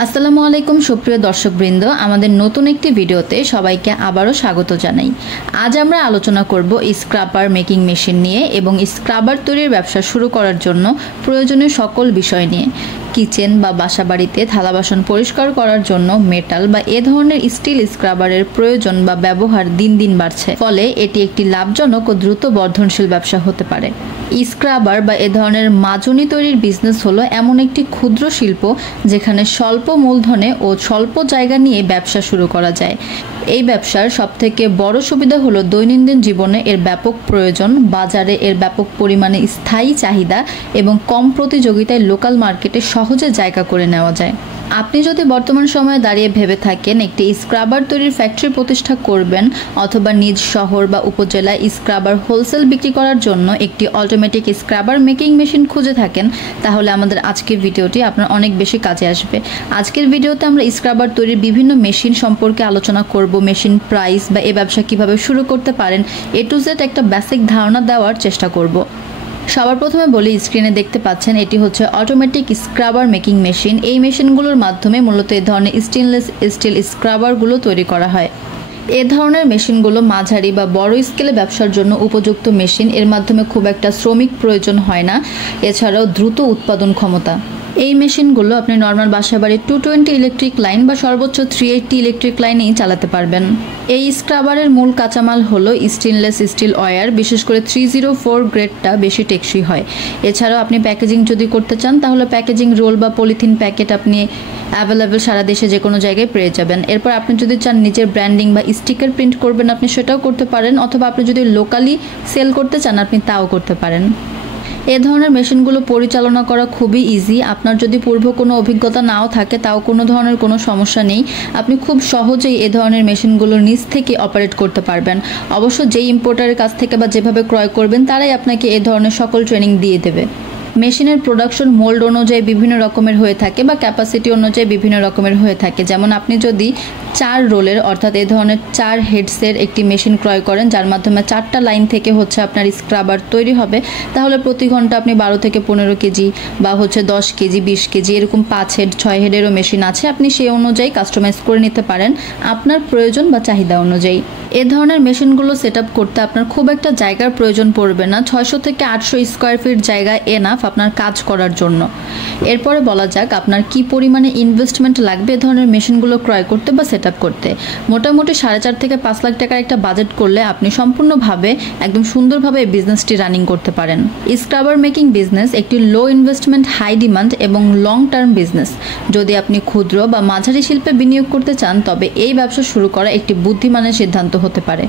আসসালামু আলাইকুম সুপ্রিয় দর্শকবৃন্দ, আমাদের নতুন একটি ভিডিওতে সবাইকে আবারও স্বাগত জানাই। আজ আমরা আলোচনা করব স্ক্রাবার মেকিং মেশিন নিয়ে এবং স্ক্রাবার তৈরির ব্যবসা শুরু করার জন্য প্রয়োজনীয় সকল বিষয় নিয়ে। কিচেন বা বাসাবাড়িতে থালা বাসন পরিষ্কার করার জন্য মেটাল বা এ ধরনের স্টিল স্ক্রাবারের প্রয়োজন বা ব্যবহার দিন দিন বাড়ছে, ফলে এটি একটি লাভজনক ও দ্রুত বর্ধনশীল ব্যবসা হতে পারে। স্ক্রাবার বা এ ধরনের মাজনি তৈরির বিজনেস হলো এমন একটি ক্ষুদ্র শিল্প যেখানে স্বল্প মূলধনে ও স্বল্প জায়গা নিয়ে ব্যবসা শুরু করা যায়। এই ব্যবসার সবথেকে বড় সুবিধা হলো দৈনন্দিন জীবনে এর ব্যাপক প্রয়োজন, বাজারে এর ব্যাপক পরিমাণে স্থায়ী চাহিদা এবং কম প্রতিযোগিতায় লোকাল মার্কেটে সহজে জায়গা করে নেওয়া যায়। আপনি যদি বর্তমান সময়ে দাঁড়িয়ে ভেবে থাকেন একটি স্ক্রাবার তৈরির ফ্যাক্টরি প্রতিষ্ঠা করবেন অথবা নিজ শহর বা উপজেলায় স্ক্রাবার হোলসেল বিক্রি করার জন্য একটি অটোমেটিক স্ক্রাবার মেকিং মেশিন খুঁজে থাকেন, তাহলে আমাদের আজকের ভিডিওটি আপনার অনেক বেশি কাজে আসবে। আজকের ভিডিওতে আমরা স্ক্রাবার তৈরির বিভিন্ন মেশিন সম্পর্কে আলোচনা করব, মেশিন প্রাইস বা এই ব্যবসা কিভাবে শুরু করতে পারেন, এ টু জেড একটা বেসিক ধারণা দেওয়ার চেষ্টা করব। সবার প্রথমে বলি, স্ক্রিনে দেখতে পাচ্ছেন এটি হচ্ছে অটোমেটিক স্ক্রাবার মেকিং মেশিন। এই মেশিনগুলোর মাধ্যমে মূলত এই ধরনের স্টেনলেস স্টিল স্ক্রাবারগুলো তৈরি করা হয়। এ ধরনের মেশিনগুলো মাঝারি বা বড় স্কেলে ব্যবসার জন্য উপযুক্ত মেশিন। এর মাধ্যমে খুব একটা শ্রমিক প্রয়োজন হয় না, এছাড়াও দ্রুত উৎপাদন ক্ষমতা। এই মেশিনগুলো আপনি নর্মাল বাসাবাড়ির 220 ইলেকট্রিক লাইন বা সর্বোচ্চ 380 ইলেকট্রিক লাইনেই চালাতে পারবেন। এই স্ক্রাবারের মূল কাঁচামাল হলো স্টেনলেস স্টিল ওয়্যার, বিশেষ করে 304 গ্রেডটা বেশি টেকসই হয়। এছাড়াও আপনি প্যাকেজিং যদি করতে চান তাহলে প্যাকেজিং রোল বা পলিথিন প্যাকেট আপনি অ্যাভেলেবেল সারা দেশে যে কোনো জায়গায় পেয়ে যাবেন। এরপর আপনি যদি চান নিজের ব্র্যান্ডিং বা স্টিকার প্রিন্ট করবেন আপনি সেটাও করতে পারেন, অথবা আপনি যদি লোকালি সেল করতে চান আপনি তাও করতে পারেন। এ ধরনের মেশিনগুলো পরিচালনা করা খুবই ইজি। আপনার যদি পূর্ব কোনো অভিজ্ঞতা নাও থাকে তাও কোনো ধরনের কোনো সমস্যা নেই, আপনি খুব সহজেই এ ধরনের মেশিনগুলো নিজ থেকে অপারেট করতে পারবেন। অবশ্য যেই ইম্পোর্টারের কাছ থেকে বা যেভাবে ক্রয় করবেন তারাই আপনাকে এ ধরনের সকল ট্রেনিং দিয়ে দেবে। মেশিনের প্রোডাকশন মোল্ড অনুযায়ী বিভিন্ন রকমের হয়ে থাকে বা ক্যাপাসিটি অনুযায়ী বিভিন্ন রকমের হয়ে থাকে। যেমন আপনি যদি 4 রোলের অর্থাৎ এ ধরনের 4 হেডসের একটি মেশিন ক্রয় করেন যার মাধ্যমে 4টা লাইন থেকে আপনার স্ক্রাবার তৈরি হবে, তাহলে প্রতি ঘন্টা আপনি 12 থেকে 15 কেজি বা 10 কেজি 20 কেজি এরকম 5 হেড 6 হেডেরও মেশিন আছে। আপনি সেই অনুযায়ী কাস্টমাইজ করে নিতে পারেন আপনার প্রয়োজন বা চাহিদা অনুযায়ী। এ ধরনের মেশিনগুলো সেট আপ করতে আপনার খুব একটা জায়গার প্রয়োজন পড়বে না। 600 থেকে 800 স্কোয়ার ফিট জায়গা এনাফ আপনার কাজ করার জন্য। এরপরে বলা যাক আপনার কি পরিমাণে ইনভেস্টমেন্ট লাগবে এ ধরনের মেশিনগুলো ক্রয় করতে বা সেট আপ করতে। মোটামুটি 4.5 থেকে 5 লাখ টাকার একটা বাজেট করলে আপনি সম্পূর্ণভাবে একদম সুন্দরভাবে এই বিজনেসটি রানিং করতে পারেন। স্ক্রাবার মেকিং বিজনেস একটি লো ইনভেস্টমেন্ট হাই ডিমান্ড এবং লং টার্ম বিজনেস। যদি আপনি ক্ষুদ্র বা মাঝারি শিল্পে বিনিয়োগ করতে চান তবে এই ব্যবসা শুরু করা একটি বুদ্ধিমানের সিদ্ধান্ত হতে পারে।